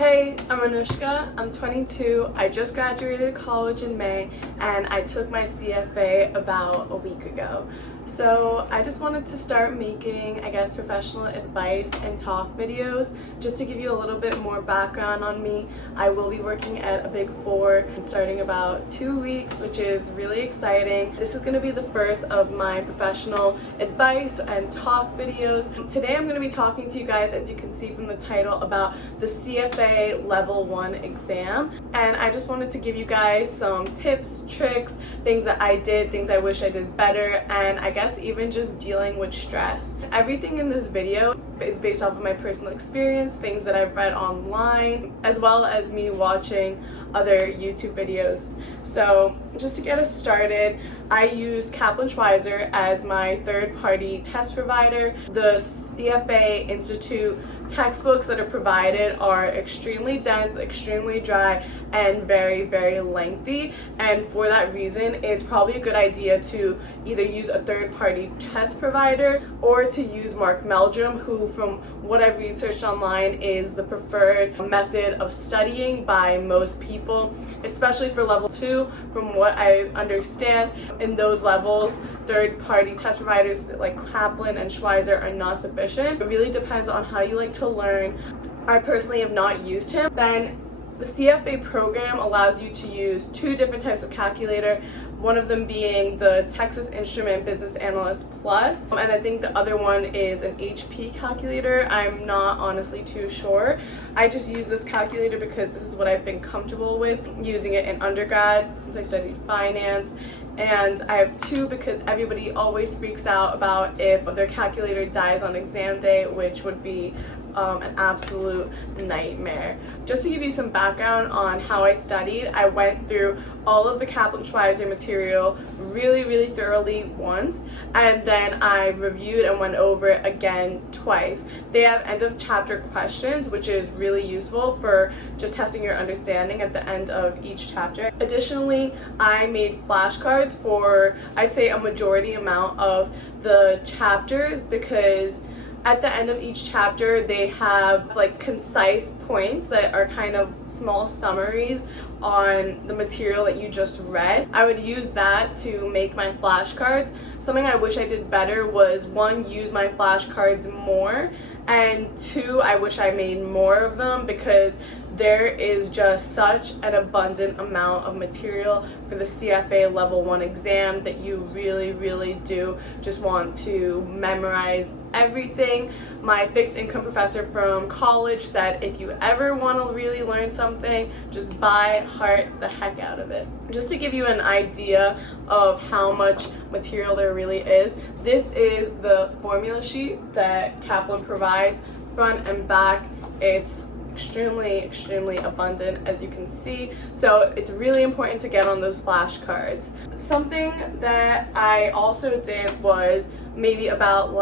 Hey, I'm Anushka. I'm 22. I just graduated college in May and I took my CFA about a week ago. So I just wanted to start making, professional advice and talk videos just to give you a little bit more background on me. I will be working at a Big Four starting about 2 weeks, which is really exciting. This is going to be the first of my professional advice and talk videos. Today I'm going to be talking to you guys, as you can see from the title, about the CFA Level 1 exam. And I just wanted to give you guys some tips, tricks, things that I did, things I wish I did better, and I guess even just dealing with stress. Everything in this video is based off of my personal experience, things that I've read online, as well as me watching other YouTube videos. So just to get us started, I used Kaplan-Schweizer as my third-party test provider. The CFA Institute textbooks that are provided are extremely dense, extremely dry, and very, very lengthy. And for that reason, it's probably a good idea to either use a third-party test provider or to use Mark Meldrum, who, from what I've researched online, is the preferred method of studying by most people, especially for level 2. From what I understand, in those levels, third-party test providers like Kaplan and Schweizer are not sufficient. It really depends on how you like to learn. I personally have not used him. Then the CFA program allows you to use 2 different types of calculator, one of them being the Texas Instrument Business Analyst Plus, and I think the other one is an HP calculator. I'm not honestly too sure. I just use this calculator because this is what I've been comfortable with using it in undergrad since I studied finance. And I have 2 because everybody always freaks out about if their calculator dies on exam day, which would be an absolute nightmare. Just to give you some background on how I studied, I went through all of the Kaplan-Schweizer material really thoroughly once, and then I reviewed and went over it again twice. They have end of chapter questions, which is really useful for just testing your understanding at the end of each chapter. Additionally, I made flashcards for, I'd say, a majority amount of the chapters, because at the end of each chapter they have like concise points that are kind of small summaries on the material that you just read. I would use that to make my flashcards. Something I wish I did better was, 1, use my flashcards more, and 2, I wish I made more of them, because there is just such an abundant amount of material for the CFA Level 1 exam that you really do just want to memorize everything. My fixed income professor from college said, if you ever want to really learn something, just by heart the heck out of it. Just to give you an idea of how much material there really is, this is the formula sheet that Kaplan provides, front and back. It's extremely abundant, as you can see, so it's really important to get on those flashcards. Something that I also did was maybe about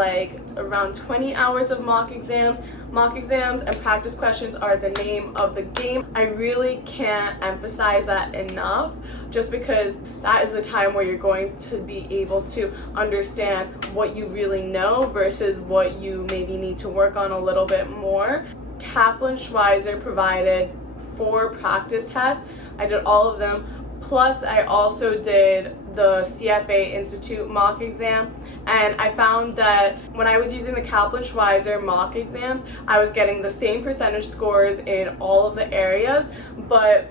around 20 hours of mock exams. Mock exams and practice questions are the name of the game. I really can't emphasize that enough, just because that is the time where you're going to be able to understand what you really know versus what you maybe need to work on a little bit more. Kaplan-Schweizer provided 4 practice tests. I did all of them, plus I also did the CFA Institute mock exam, and I found that when I was using the Kaplan-Schweizer mock exams, I was getting the same percentage scores in all of the areas, but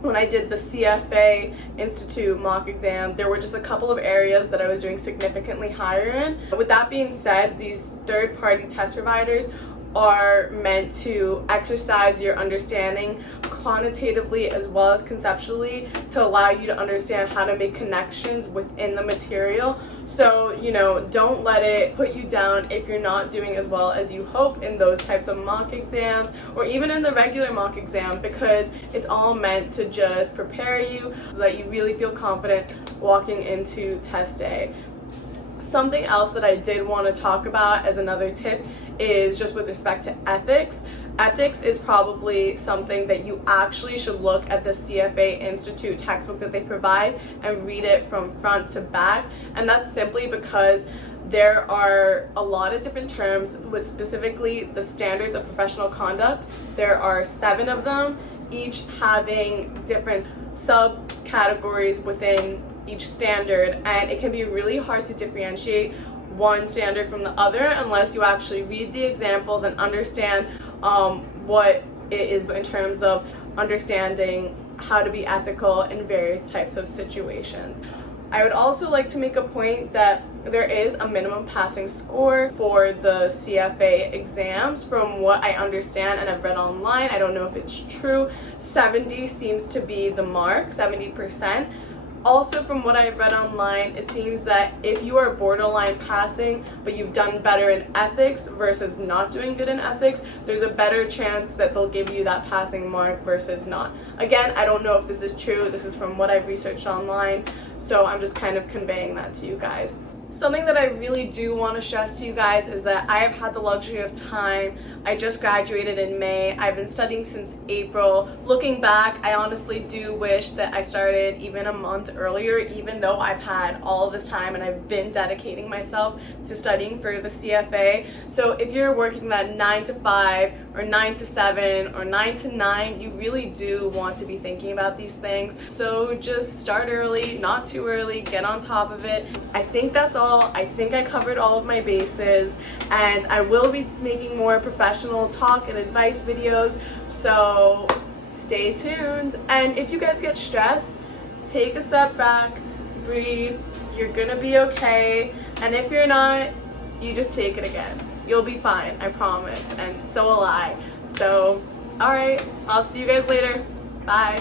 when I did the CFA Institute mock exam, there were just a couple of areas that I was doing significantly higher in. With that being said, these third-party test providers are meant to exercise your understanding quantitatively as well as conceptually, to allow you to understand how to make connections within the material. So, don't let it put you down if you're not doing as well as you hope in those types of mock exams, or even in the regular mock exam, because it's all meant to just prepare you so that you really feel confident walking into test day. Something else that I did want to talk about as another tip is just with respect to ethics. Ethics is probably something that you actually should look at the CFA Institute textbook that they provide and read it from front to back. And that's simply because there are a lot of different terms with specifically the standards of professional conduct. There are 7 of them, each having different subcategories within each standard, and it can be really hard to differentiate one standard from the other unless you actually read the examples and understand what it is in terms of understanding how to be ethical in various types of situations. I would also like to make a point that there is a minimum passing score for the CFA exams. From what I understand and I've read online, I don't know if it's true, 70 seems to be the mark, 70%. Also, from what I've read online, it seems that if you are borderline passing, but you've done better in ethics versus not doing good in ethics, there's a better chance that they'll give you that passing mark versus not. Again, I don't know if this is true. This is from what I've researched online, so I'm just kind of conveying that to you guys. Something that I really do want to stress to you guys is that I have had the luxury of time. I just graduated in May. I've been studying since April. Looking back, I honestly do wish that I started even a month earlier, even though I've had all of this time and I've been dedicating myself to studying for the CFA. So if you're working that 9 to 5 or 9 to 7 or 9 to 9, you really do want to be thinking about these things. So just start early, not too early, get on top of it. I think that's all. I think I covered all of my bases, and I will be making more professional talk and advice videos, so stay tuned. And if you guys get stressed, take a step back, breathe, you're gonna be okay, and if you're not, you just take it again. You'll be fine, I promise, and so will I. So, alright, I'll see you guys later. Bye.